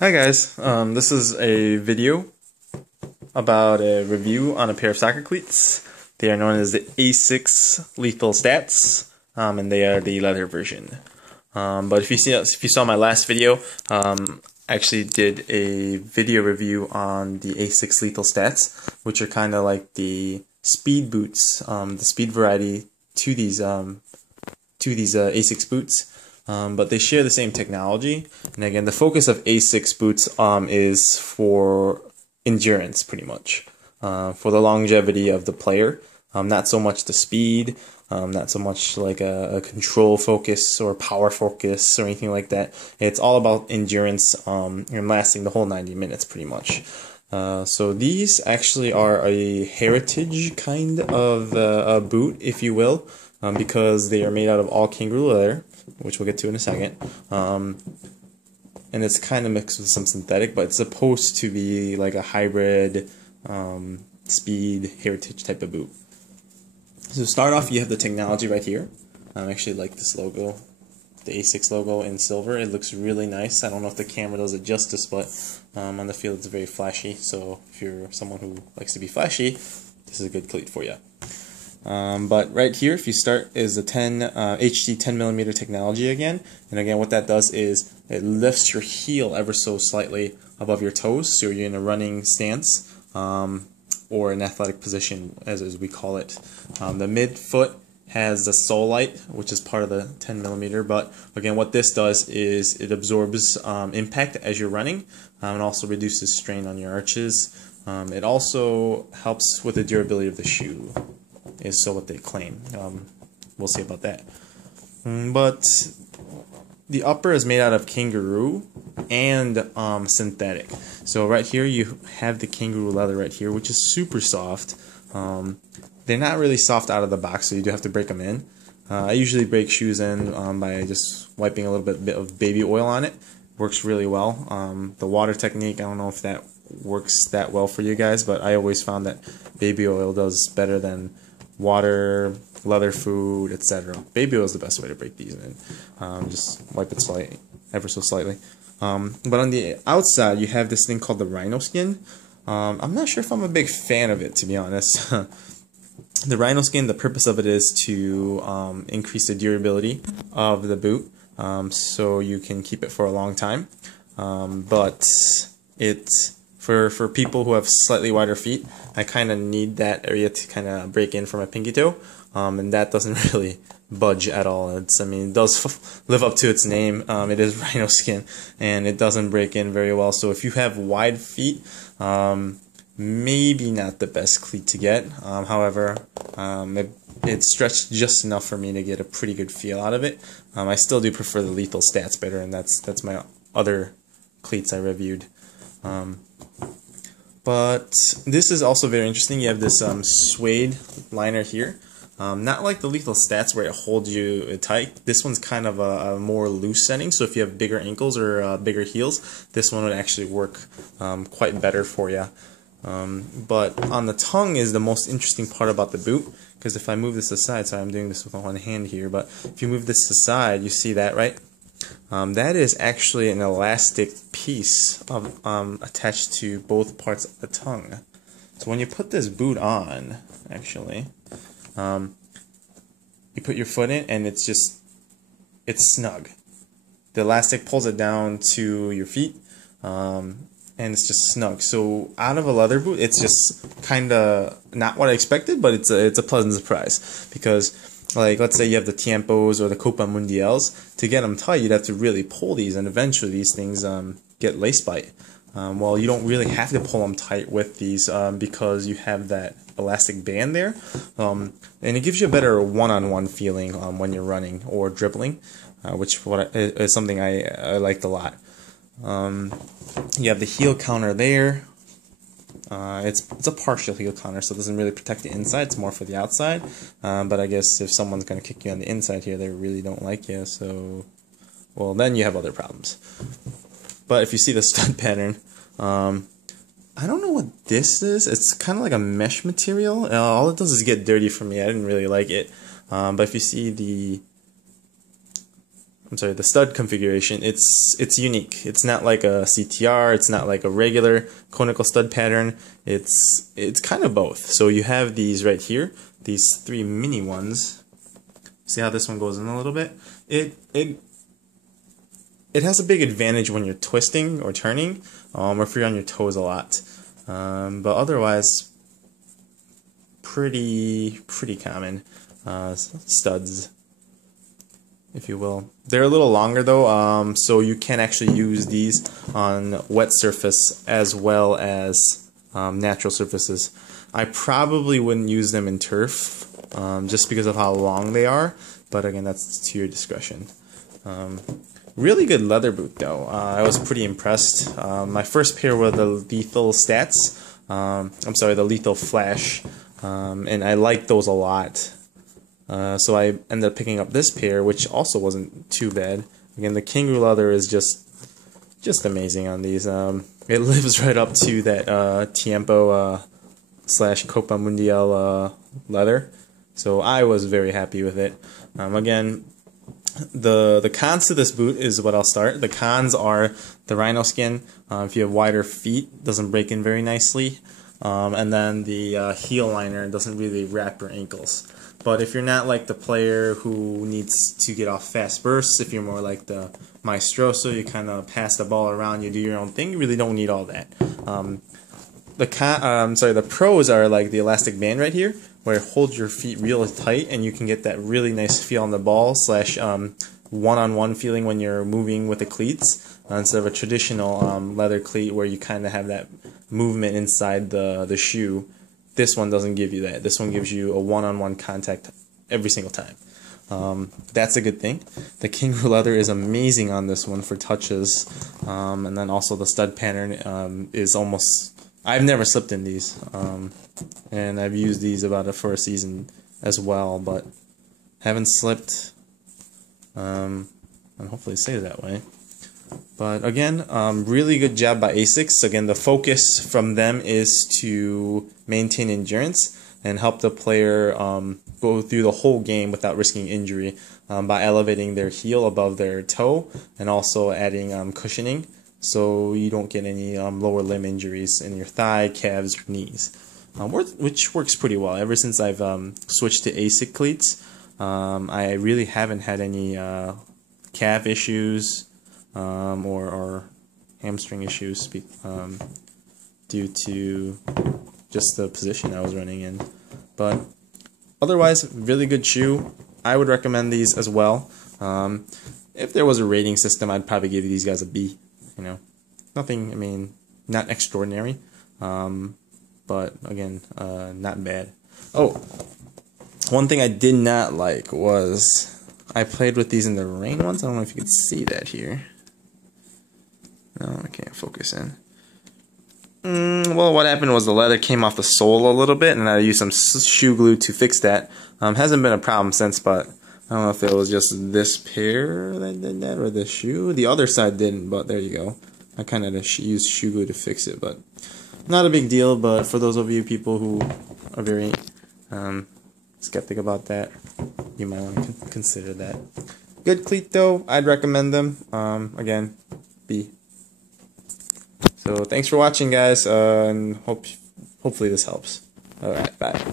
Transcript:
Hi guys, this is a video about a review on a pair of soccer cleats. They are known as the Asics Lethal Stats, and they are the leather version. But if you saw my last video, I actually did a video review on the Asics Lethal Stats, which are kind of like the speed boots, the speed variety to these Asics boots. But they share the same technology, and again, the focus of Asics boots is for endurance, pretty much, for the longevity of the player. Not so much the speed, not so much like a control focus or power focus or anything like that. It's all about endurance and lasting the whole 90 minutes, pretty much. So these actually are a heritage kind of a boot, if you will, because they are made out of all kangaroo leather, which we'll get to in a second. And it's kind of mixed with some synthetic, but it's supposed to be like a hybrid speed heritage type of boot. So to start off, you have the technology right here. I actually like this logo, the Asics logo in silver. It looks really nice. I don't know if the camera does it justice, but on the field it's very flashy. So if you're someone who likes to be flashy, this is a good cleat for you. But right here, if you start, is the HD 10mm technology again. And again, what that does is it lifts your heel ever so slightly above your toes, so you're in a running stance, or an athletic position, as we call it. The midfoot has the sole light, which is part of the 10mm, but again, what this does is it absorbs impact as you're running, and also reduces strain on your arches. It also helps with the durability of the shoe, is so what they claim. We'll see about that. But the upper is made out of kangaroo and synthetic. So right here you have the kangaroo leather right here, which is super soft. They're not really soft out of the box, so you do have to break them in. I usually break shoes in by just wiping a little bit of baby oil on it. Works really well. The water technique, I don't know if that works that well for you guys, but I always found that baby oil does better than water, leather food, etc. Baby oil is the best way to break these in. Just wipe it slightly, ever so slightly. But on the outside, you have this thing called the rhino skin. I'm not sure if I'm a big fan of it, to be honest. The rhino skin, the purpose of it is to increase the durability of the boot, so you can keep it for a long time. But it's for people who have slightly wider feet, I kind of need that area to kind of break in for my pinky toe, and that doesn't really budge at all. I mean, it does live up to its name. It is rhino skin, and it doesn't break in very well. So if you have wide feet, maybe not the best cleat to get. However, it's stretched just enough for me to get a pretty good feel out of it. I still do prefer the Lethal Stats better, and that's my other cleats I reviewed. But this is also very interesting. You have this suede liner here. Not like the Lethal Stats where it holds you tight. This one's kind of a more loose setting, so if you have bigger ankles or bigger heels, this one would actually work quite better for you. But on the tongue is the most interesting part about the boot, because if I move this aside, sorry, I'm doing this with one hand here, but if you move this aside, you see that, right? That is actually an elastic piece of, attached to both parts of the tongue. So when you put this boot on, actually, you put your foot in and it's snug. The elastic pulls it down to your feet, and it's just snug. So out of a leather boot, it's just kind of not what I expected, but it's a pleasant surprise, because like, let's say you have the Tiempos or the Copa Mundials. To get them tight, you'd have to really pull these, and eventually these things get lace bite. Well, you don't really have to pull them tight with these because you have that elastic band there, and it gives you a better one-on-one feeling when you're running or dribbling, which is something I liked a lot. You have the heel counter there. It's a partial heel counter, so it doesn't really protect the inside. It's more for the outside. But I guess if someone's going to kick you on the inside here, they really don't like you. So, well, then you have other problems. But if you see the stud pattern, I don't know what this is. It's kind of like a mesh material. All it does is get dirty for me. I didn't really like it. But if you see the stud configuration, it's unique. It's not like a CTR, it's not like a regular conical stud pattern. It's kind of both. So you have these right here, these 3 mini ones. See how this one goes in a little bit? It has a big advantage when you're twisting or turning, or if you're on your toes a lot. But otherwise, pretty common studs, if you will. They're a little longer though, so you can actually use these on wet surface as well as natural surfaces. I probably wouldn't use them in turf, just because of how long they are, but again, that's to your discretion. Really good leather boot though. I was pretty impressed. My first pair were the Lethal Stats. The Lethal Flash, and I liked those a lot. So I ended up picking up this pair, which also wasn't too bad. Again, the kangaroo leather is just amazing on these. It lives right up to that Tiempo / Copa Mundial leather. So I was very happy with it. Again, the cons to this boot is what I'll start. The cons are the rhino skin. If you have wider feet, it doesn't break in very nicely. And then the heel liner doesn't really wrap your ankles. But if you're not like the player who needs to get off fast bursts, if you're more like the maestroso, you kind of pass the ball around, you do your own thing, you really don't need all that. The pros are like the elastic band right here, where it holds your feet really tight and you can get that really nice feel on the ball / one-on-one feeling when you're moving with the cleats, instead of a traditional leather cleat where you kind of have that movement inside the shoe. This one doesn't give you that. This one gives you a one-on-one contact every single time. That's a good thing. The kangaroo leather is amazing on this one for touches, and then also the stud pattern is almost... I've never slipped in these, and I've used these for a season as well, but haven't slipped, and hopefully it stays that way. But again, really good job by Asics. Again, the focus from them is to maintain endurance and help the player go through the whole game without risking injury by elevating their heel above their toe and also adding cushioning, so you don't get any lower limb injuries in your thigh, calves, or knees, which works pretty well. Ever since I've switched to Asics cleats, I really haven't had any calf issues or hamstring issues due to just the position I was running in. But otherwise, really good shoe. I would recommend these as well. If there was a rating system, I'd probably give these guys a B. You know, nothing, I mean, not extraordinary, but again, not bad. Oh, one thing I did not like was I played with these in the rain once. I don't know if you can see that here. No, I can't focus in. Well, what happened was the leather came off the sole a little bit, and I used some shoe glue to fix that. Hasn't been a problem since, but I don't know if it was just this pair that did that or this shoe. The other side didn't, but there you go. I kind of used shoe glue to fix it, but not a big deal. But for those of you people who are very skeptic about that, you might want to consider that. Good cleat though. I'd recommend them. Again, B. So thanks for watching, guys, and hopefully this helps. Alright, bye.